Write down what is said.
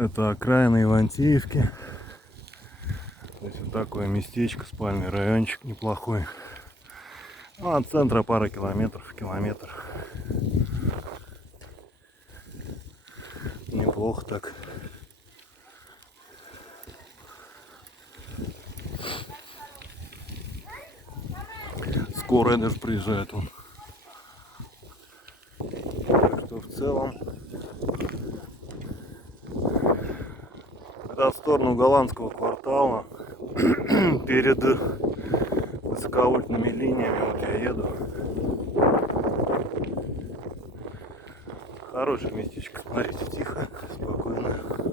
Это окраина Ивантеевки. Здесь вот такое местечко, спальный райончик неплохой. Ну, от центра пара километров, километр. Неплохо так. Скорая даже приезжает он. Так что в целом, когда в сторону голландского квартала, перед высоковольтными линиями, вот я еду. Хорошее местечко, смотрите, тихо, спокойно.